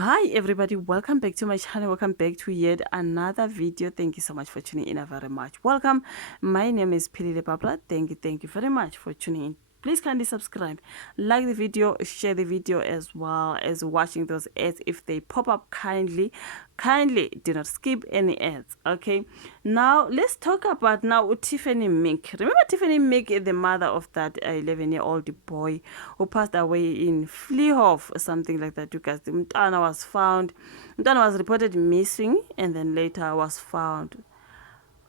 Hi everybody, welcome back to my channel. Welcome back to yet another video. Thank you so much for tuning in very much. Welcome. My name is Pilile Babla. Thank you very much for tuning in. Please kindly subscribe, like the video, share the video, as well as watching those ads if they pop up. Kindly do not skip any ads. Okay, now let's talk about Tiffany Meek. Remember Tiffany Meek, the mother of that 11-year-old boy who passed away in Fleehof or something like that. Because the Mtana was reported missing and then later was found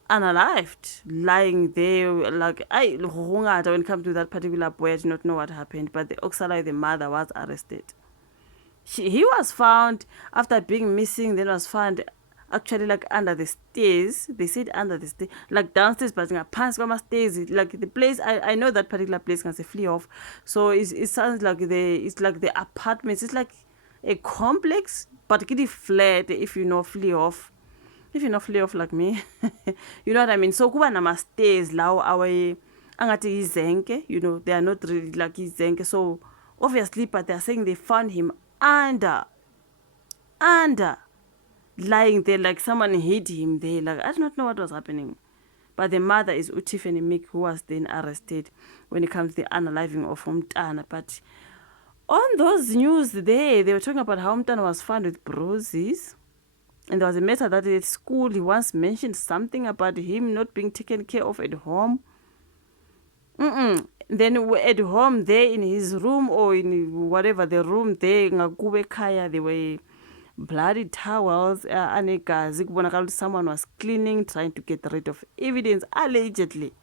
unalived, lying there. Like, when it comes to that particular boy, I do not know what happened, but the Oxalai, the mother, was arrested. He was found after being missing, then was found actually like under the stairs. They said under the stairs, like downstairs, but pants stairs. Like the place, I know that particular place can say Fleehof. So it sounds like it's like the apartments. It's like a complex, but getting flat if you know Fleehof. If you know Fleehof like me, you know what I mean. So kuba nama stairs lao awe angati izenke, you know, they are not really like izenke. So obviously, but they are saying they found him under lying there, like someone hid him there. Like, I do not know what was happening. But the mother is Tiffany Meek, who was then arrested when it comes to the unaliving of Umtana. But on those news there, they were talking about how Umtana was found with bruises. And there was a matter that at school, he once mentioned something about him not being taken care of at home. Then at home, there in his room or in whatever the room there, there were bloody towels, someone was cleaning, trying to get rid of evidence, allegedly.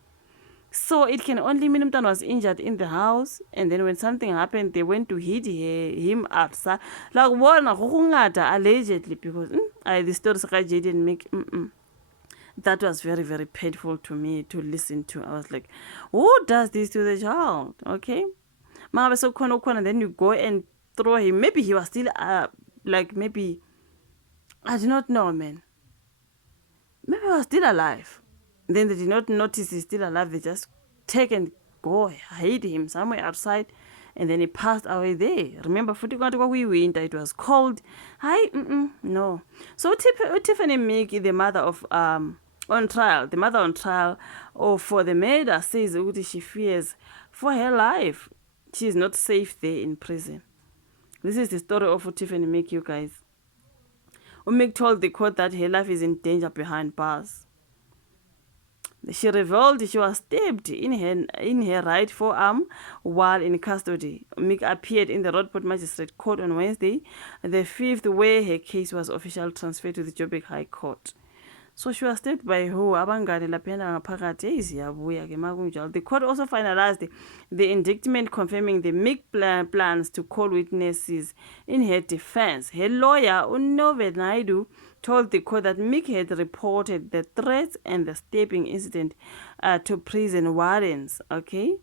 So it can only mean Mtan was injured in the house, and then when something happened, they went to hit him outside. Like, allegedly, because the stories of Jayden Lee Meek, that was very, very painful to me to listen to. I was like, who does this to the child? Okay. And then you go and throw him. Maybe he was still, maybe, I do not know, man. Maybe he was still alive. Then they did not notice he's still alive. They just take and go hide him somewhere outside, and then he passed away there. Remember, we winter, it was cold. No. So Tiffany Meek, the mother of on trial, for the murder, says she fears for her life. She is not safe there in prison. This is the story of Tiffany Meek, you guys. Meek told the court that her life is in danger behind bars. She revealed she was stabbed in her right forearm while in custody. Meek appeared in the Roadport Magistrate Court on Wednesday, the 5th, where her case was officially transferred to the Joburg High Court. So she was stabbed by who? The court also finalized the indictment, confirming the Meek plans to call witnesses in her defense. Her lawyer, Unove Naidu, told the court that Meek had reported the threats and the stabbing incident to prison wardens. Okay,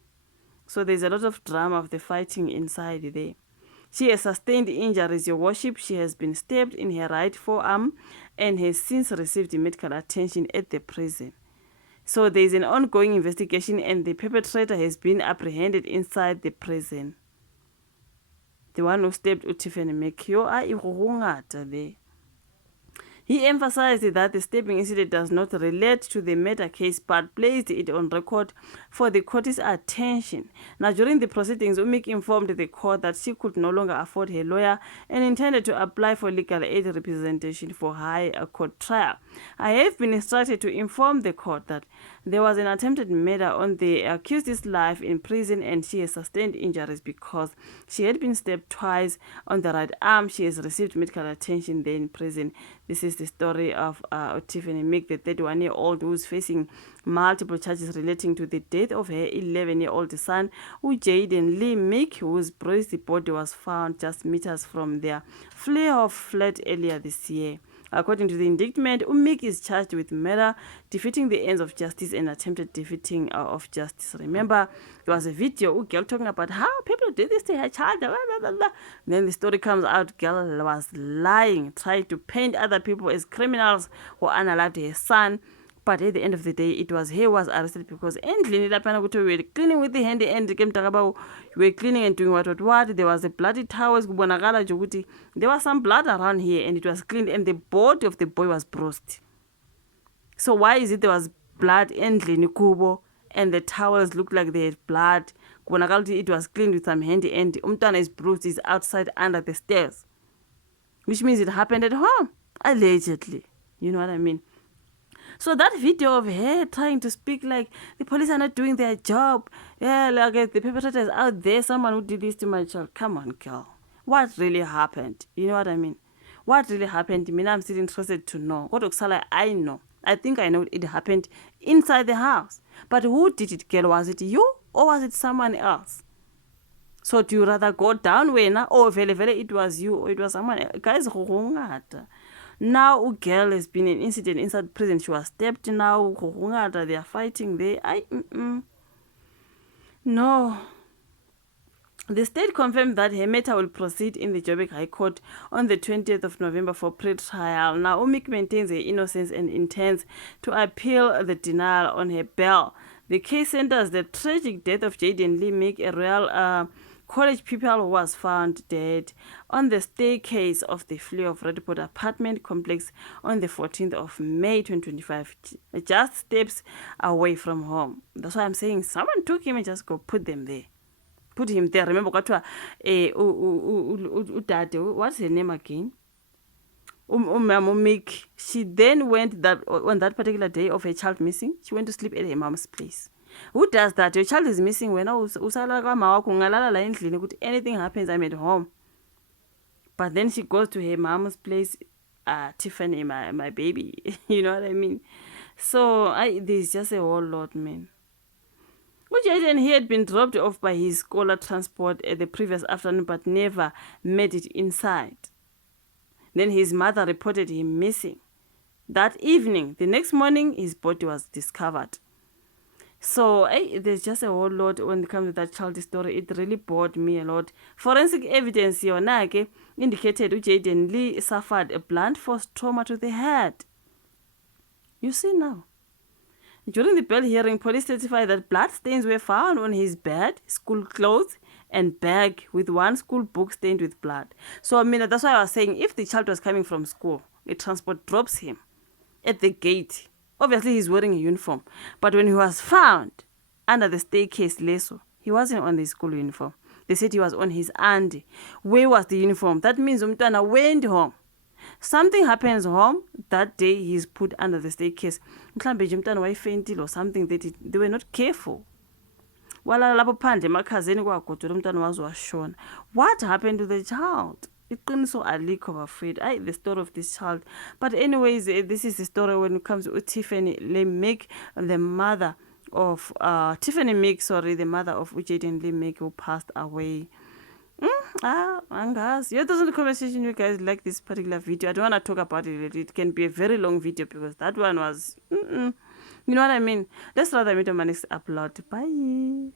so there's a lot of drama of the fighting inside there. She has sustained injuries, Your Worship. She has been stabbed in her right forearm and has since received medical attention at the prison. So there is an ongoing investigation, and the perpetrator has been apprehended inside the prison. The one who stabbed Tiffany Meek. He emphasized that the stabbing incident does not relate to the murder case, but placed it on record for the court's attention. Now, during the proceedings, Meek informed the court that she could no longer afford her lawyer and intended to apply for legal aid representation for high court trial. I have been instructed to inform the court that there was an attempted murder on the accused's life in prison, and she has sustained injuries because she had been stabbed twice on the right arm. She has received medical attention there in prison. This is the story of Tiffany Meek, the 31-year-old who's facing multiple charges relating to the death of her 11-year-old son, Jayden Lee Meek, whose bruised body was found just meters from their Fleehof flat earlier this year. According to the indictment, Meek is charged with murder, defeating the ends of justice, and attempted defeating of justice. Remember, there was a video of girl talking about how people did this to her child. Blah, blah, blah, blah. Then the story comes out, girl was lying, trying to paint other people as criminals who unalived her son, But at the end of the day, it was he was arrested because endlini lapana ukuthi we were cleaning with the handy end ke mtakaba we were cleaning and doing what. There was a bloody towels kubonakala nje ukuthi there was some blood around here and it was cleaned and the body of the boy was bruised. So why is it there was blood endlini kubo and the towels looked like they had blood? Kubonakala it was cleaned with some handy end. Umntwana is bruised, is outside under the stairs. Which means it happened at home, allegedly. You know what I mean? So that video of her trying to speak like the police are not doing their job. Yeah, like the perpetrators out there, someone who did this to my child. Come on, girl. What really happened? You know what I mean? What really happened? I mean, I'm still interested to know. What Oksala, I know. I think I know it happened inside the house. But who did it, girl? Was it you or was it someone else? So do you rather go down when or vele it was you or it was someone else? Guys, now girl has been an incident inside prison. She was stabbed now. They are fighting there. No. The state confirmed that her matter will proceed in the Joburg High Court on the 20th of November for pre-trial. Now, Meek maintains her innocence and intends to appeal the denial on her bail. The case centers the tragic death of Jayden Lee Meek, a real college pupil who was found dead on the staircase of the Flea of Redport apartment complex on the 14th of May 2025, just steps away from home. That's why I'm saying someone took him and just go put them there. Put him there. Remember, what's her name again? Meek. She then went that on that particular day of her child missing, she went to sleep at her mom's place. Who does that? Your child is missing when anything happens, I'm at home. But then she goes to her mom's place, Tiffany, my baby. You know what I mean? So there's just a whole lot, man. Jayden, he had been dropped off by his scholar transport at the previous afternoon but never made it inside. Then his mother reported him missing. That evening, the next morning, his body was discovered. So there's just a whole lot when it comes to that child story. It really bored me a lot. Forensic evidence indicated Jayden Lee suffered a blunt force trauma to the head. You see now. During the bail hearing, police testified that blood stains were found on his bed, school clothes, and bag with one school book stained with blood. So, I mean, that's why I was saying if the child was coming from school, the transport drops him at the gate. Obviously, he's wearing a uniform. But when he was found under the staircase lasso, he wasn't on the school uniform. They said he was on his auntie. Where was the uniform? That means Umtana went home. Something happens home, that day he's put under the staircase. Or something, they were not careful. What happened to the child? It's so afraid. The story of this child. But anyways, this is the story when it comes to Tiffany Meek, the mother of Tiffany Meek, the mother of Jayden Lee Meek, who passed away. Guys, your thoughts on the conversation, you guys like this particular video. I don't want to talk about it. It can be a very long video because that one was you know what I mean. Let's rather meet on my next upload. Bye.